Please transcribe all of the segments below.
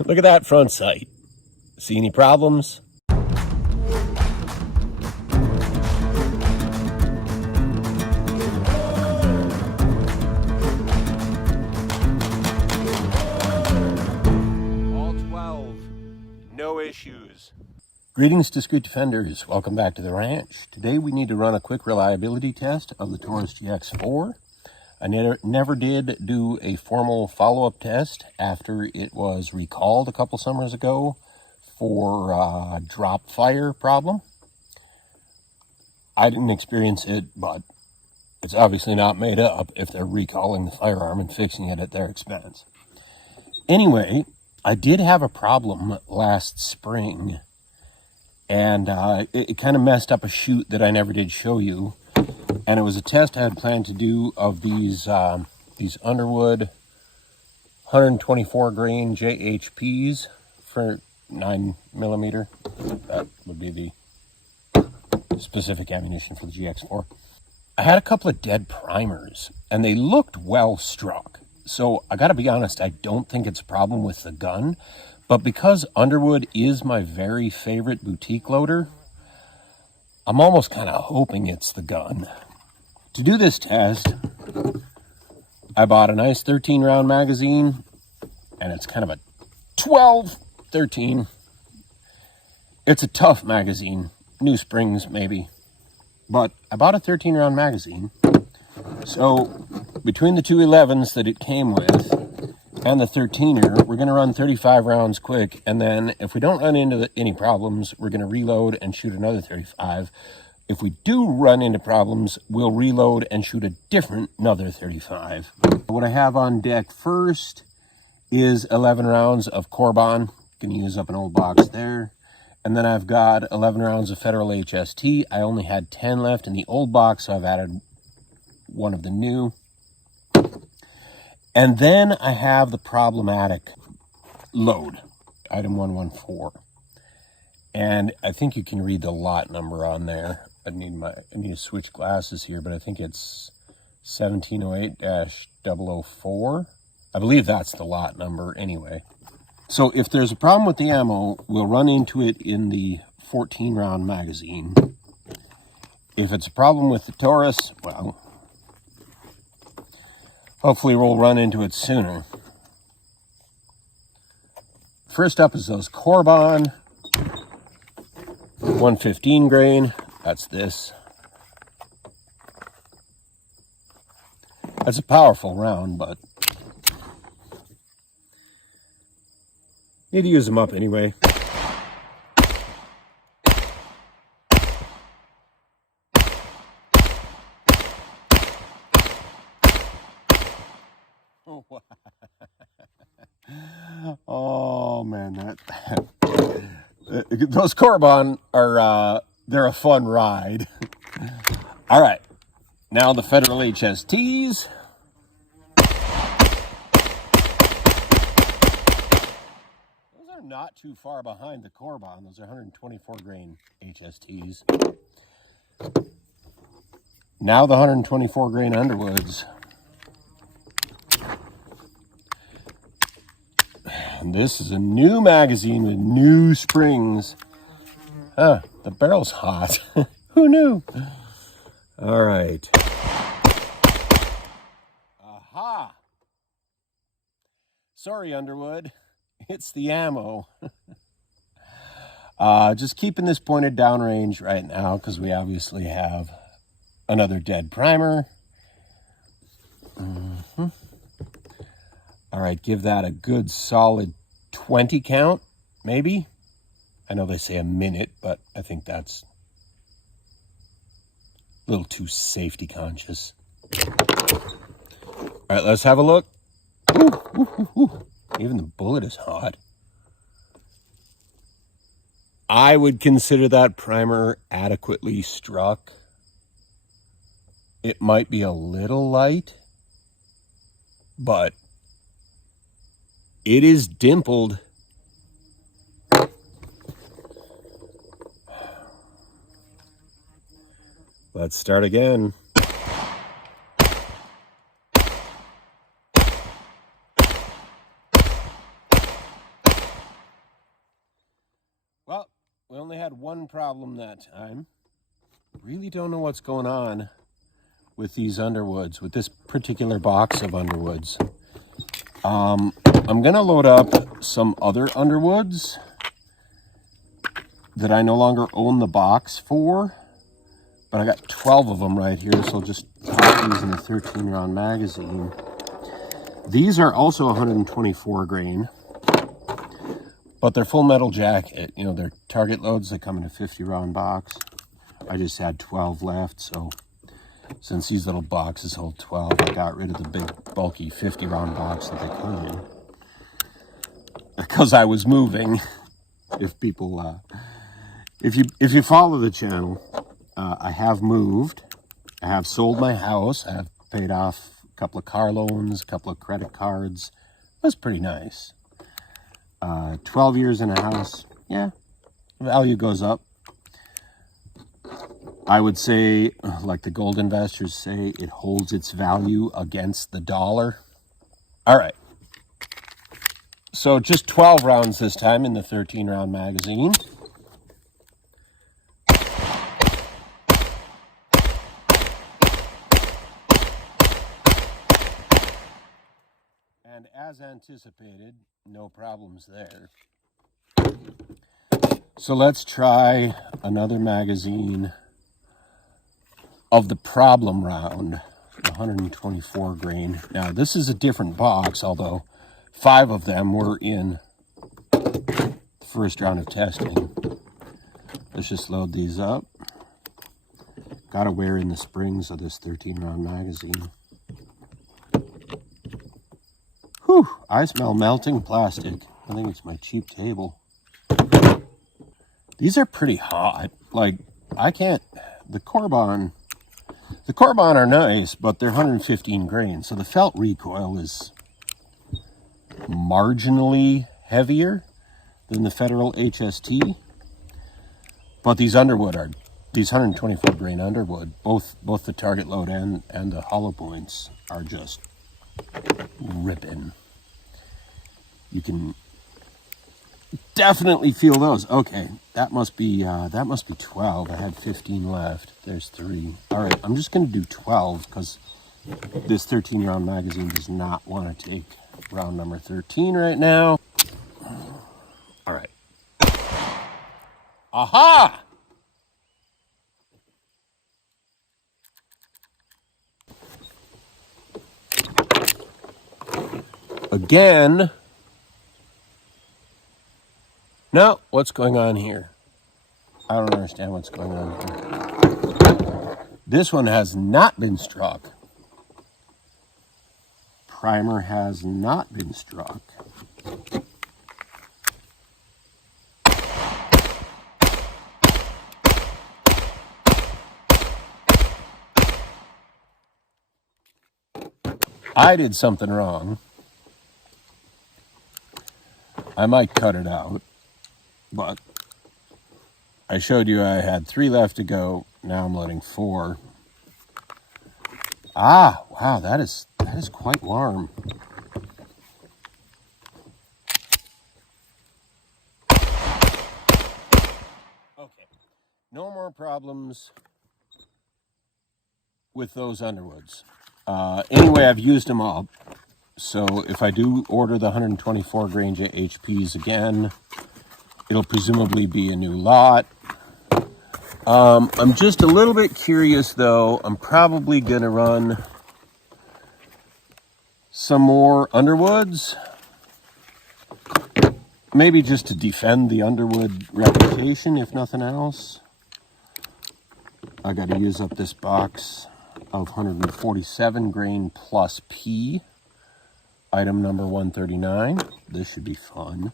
Look at that front sight. See any problems? All 12. No issues. Greetings, Discreet Defenders. Welcome back to the ranch. Today we need to run a quick reliability test of the Taurus GX4. I never did do a formal follow-up test after it was recalled a couple summers ago for a drop fire problem. I didn't experience it, but it's obviously not made up if they're recalling the firearm and fixing it at their expense. Anyway, I did have a problem last spring, and it kind of messed up a shoot that I never did show you. And it was a test I had planned to do of these Underwood 124 grain JHPs for 9mm. That would be the specific ammunition for the GX4. I had a couple of dead primers, and they looked well struck. So I got to be honest, I don't think it's a problem with the gun. But because Underwood is my very favorite boutique loader, I'm almost kind of hoping it's the gun. To do this test, I bought a nice 13-round magazine, and it's kind of a 12-13. It's a tough magazine, new springs maybe, but I bought a 13-round magazine. So between the two 11s that it came with and the 13er, we're going to run 35 rounds quick, and then if we don't run into any problems, we're going to reload and shoot another 35. If we do run into problems, we'll reload and shoot another 35. What I have on deck first is 11 rounds of Corbon. Gonna use up an old box there. And then I've got 11 rounds of Federal HST. I only had 10 left in the old box, so I've added one of the new. And then I have the problematic load, item 114. And I think you can read the lot number on there. I need to switch glasses here, but I think it's 1708-004. I believe that's the lot number anyway. So if there's a problem with the ammo, we'll run into it in the 14-round magazine. If it's a problem with the Taurus, well, hopefully we'll run into it sooner. First up is those Corbon 115 grain. That's this. That's a powerful round, but need to use them up anyway. Oh man, those Corbon are they're a fun ride. All right, now the Federal HSTs. Those are not too far behind the Corbon. Those are 124 grain HSTs. Now the 124 grain Underwoods. And this is a new magazine with new springs. Huh, the barrel's hot. Who knew? All right. Aha! Sorry, Underwood. It's the ammo. Just keeping this pointed downrange right now because we obviously have another dead primer. All right, give that a good solid 20 count, maybe. I know they say a minute, but I think that's a little too safety conscious. All right, let's have a look. Ooh, ooh, ooh, ooh. Even the bullet is hot. I would consider that primer adequately struck. It might be a little light, but it is dimpled. Let's start again. We only had one problem that time. Really don't know what's going on with these Underwoods, with this particular box of Underwoods. I'm gonna load up some other Underwoods that I no longer own the box for, but I got 12 of them right here, so I'll just pop these in the 13 round magazine. These are also 124 grain, but they're full metal jacket. You know, they're target loads. They come in a 50 round box. I just had 12 left, so since these little boxes hold 12, I got rid of the big bulky 50 round box that they come in, because I was moving. If people if you follow the channel, I have moved. I have sold my house. I have paid off a couple of car loans, a couple of credit cards. That's pretty nice. 12 years in a house, yeah, value goes up. I would say, like the gold investors say, it holds its value against the dollar. All right. So just 12 rounds this time in the 13 round magazine. And as anticipated, no problems there. So let's try another magazine of the problem round, 124 grain. Now this is a different box, although 5 of them were in the first round of testing. Let's just load these up. Gotta wear in the springs of this 13 round magazine. Whew, I smell melting plastic. I think it's my cheap table. These are pretty hot. Like, I can't, the Corbon are nice, but they're 115 grain. So the felt recoil is marginally heavier than the Federal HST. But these Underwood are, these 124 grain Underwood, both the target load and the hollow points are just ripping. You can definitely feel those. Okay, that must be 12. I had 15 left. There's 3. All right, I'm just going to do 12 because this 13 round magazine does not want to take round number 13 right now. All right. Aha! Again. No, what's going on here? I don't understand what's going on here. This one has not been struck. Primer has not been struck. I did something wrong. I might cut it out, but I showed you I had 3 left to go. Now I'm loading 4. Ah, wow, that is quite warm. Okay, no more problems with those Underwoods. Anyway, I've used them up. So if I do order the 124 grain HPs again, it'll presumably be a new lot. I'm just a little bit curious though. I'm probably gonna run some more Underwoods. Maybe just to defend the Underwood reputation, if nothing else. I gotta use up this box of 147 grain plus P. Item number 139. This should be fun.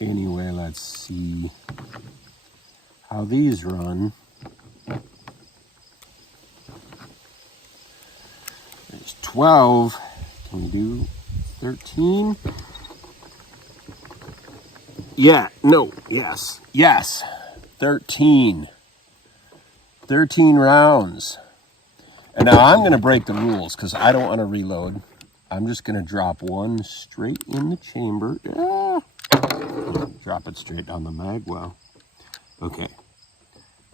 Anyway, let's see how these run. There's 12. Can we do 13? Yeah, no, yes, yes. 13. 13 rounds. And now I'm going to break the rules because I don't want to reload. I'm just going to drop one straight in the chamber. Drop it straight down the mag well. Okay.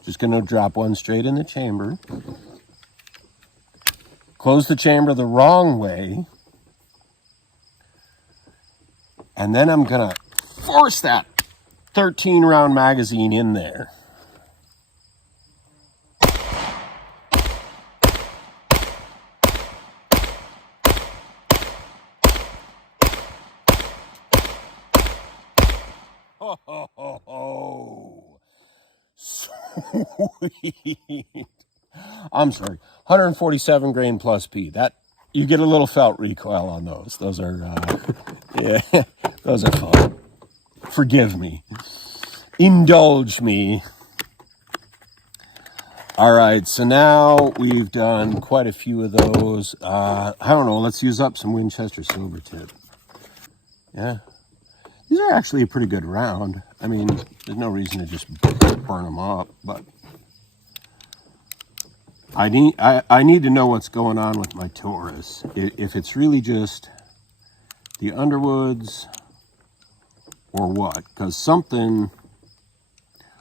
Just going to drop one straight in the chamber. Close the chamber the wrong way. And then I'm going to force that 13 round magazine in there. Oh, sweet. I'm sorry, 147 grain plus P. That you get a little felt recoil on those. Those are, yeah, those are fun. Forgive me. Indulge me. All right, so now we've done quite a few of those. I don't know, let's use up some Winchester silver tip. Yeah. These are actually a pretty good round. I mean, there's no reason to just burn them up, but I need to know what's going on with my Taurus. If it's really just the Underwoods or what, because something,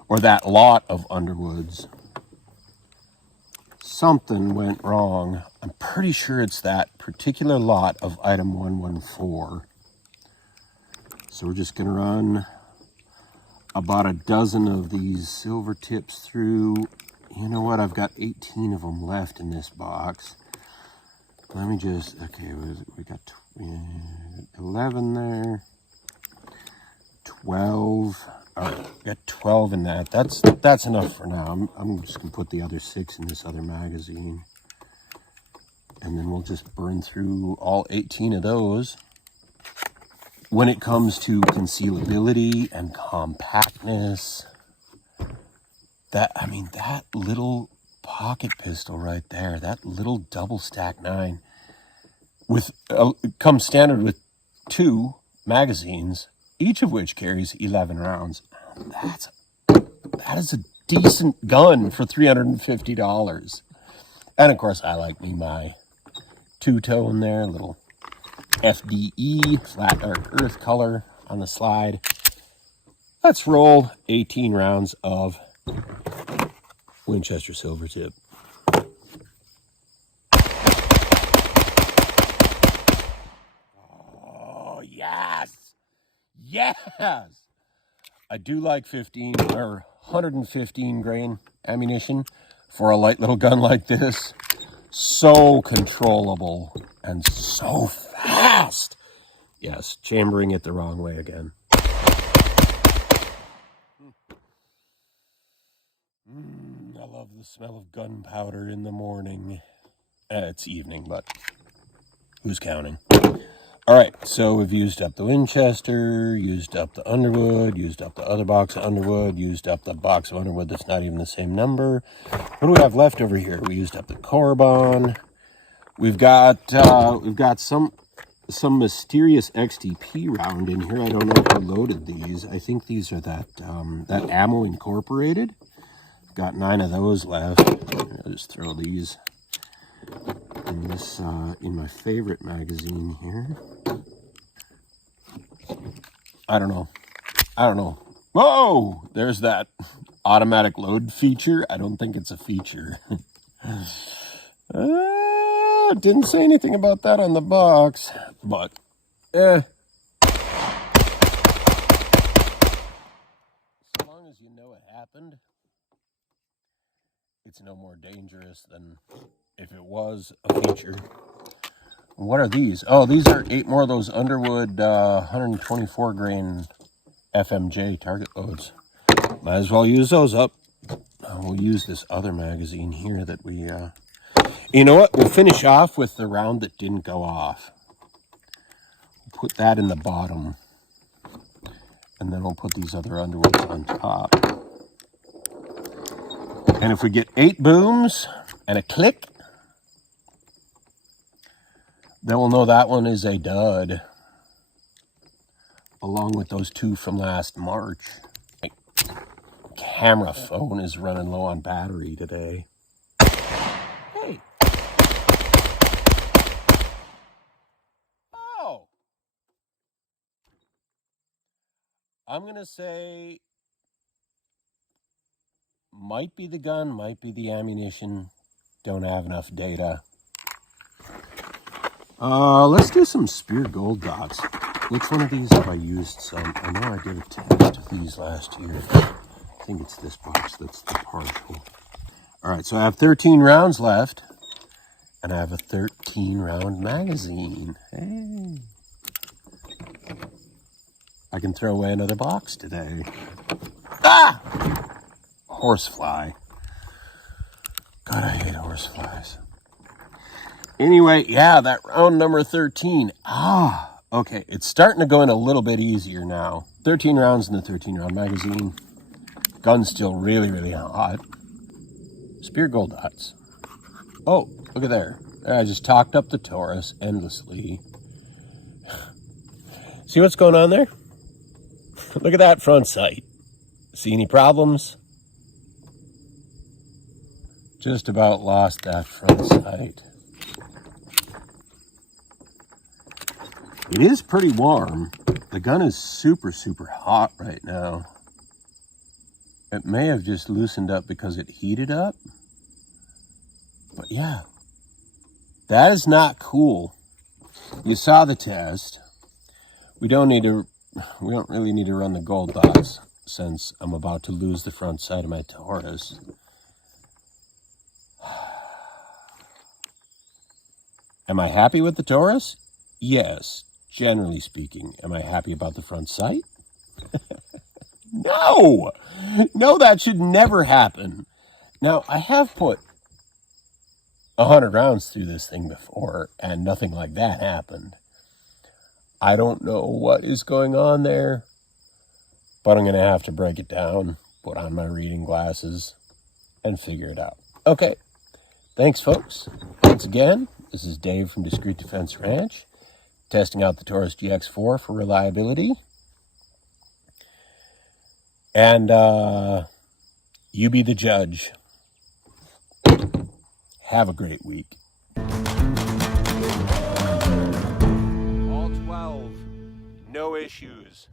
or that lot of Underwoods, something went wrong. I'm pretty sure it's that particular lot of item 114. So we're just going to run about a dozen of these silver tips through. You know what? I've got 18 of them left in this box. Let me just, okay, what is it? We got 11 there. 12. All right, got 12 in that. That's enough for now. I'm just going to put the other 6 in this other magazine. And then we'll just burn through all 18 of those. When it comes to concealability and compactness, that little pocket pistol right there, that little double stack 9, with comes standard with 2 magazines, each of which carries 11 rounds. That is a decent gun for $350. And of course, I like me my two-tone there, little FDE, flat dark earth color on the slide. Let's roll 18 rounds of Winchester silver tip. Oh, yes! Yes! I do like 15 or 115 grain ammunition for a light little gun like this. So controllable and so fast. Yes, chambering it the wrong way again. I love the smell of gunpowder in the morning. It's evening, but who's counting? All right, so we've used up the Winchester, used up the Underwood, used up the other box of Underwood, used up the box of Underwood that's not even the same number. What do we have left over here? We used up the Corbon. We've got some mysterious XTP round in here. I don't know who loaded these. I think these are that Ammo Incorporated. Got 9 of those left. I'll just throw these in this in my favorite magazine here. I don't know. Whoa! There's that automatic load feature. I don't think it's a feature. Didn't say anything about that on the box, but so long as you know it happened, it's no more dangerous than if it was a feature. What are these? Oh, these are 8 more of those Underwood 124 grain FMJ target loads. Might as well use those up. We'll use this other magazine here that we... You know what? We'll finish off with the round that didn't go off. We'll put that in the bottom. And then we'll put these other Underwoods on top. And if we get 8 booms and a click, then we'll know that one is a dud. Along with those 2 from last March. My camera phone is running low on battery today. Hey. I'm going to say might be the gun, might be the ammunition. Don't have enough data. Let's do some spear gold dots. Which one of these have I used some? I know I did a test of these last year. I think it's this box that's the partial. All right, so I have 13 rounds left, and I have a 13-round magazine. Hey. I can throw away another box today. Ah! Horsefly. God, I hate horseflies. Anyway, yeah, that round number 13. Ah, okay. It's starting to go in a little bit easier now. 13 rounds in the 13-round magazine. Gun's still really, really hot. Spear gold dots. Oh, look at there. I just talked up the Taurus endlessly. See what's going on there? Look at that front sight. See any problems? Just about lost that front sight. It is pretty warm. The gun is super, super hot right now. It may have just loosened up because it heated up. But yeah, that is not cool. You saw the test. We don't really need to run the gold dots since I'm about to lose the front sight of my Taurus. Am I happy with the Taurus? Yes, generally speaking. Am I happy about the front sight? No! No, that should never happen. Now, I have put 100 rounds through this thing before, and nothing like that happened. I don't know what is going on there, but I'm going to have to break it down, put on my reading glasses, and figure it out. Okay, thanks, folks. Once again, this is Dave from Discreet Defense Ranch, testing out the Taurus GX4 for reliability. And you be the judge. Have a great week. All 12, no issues.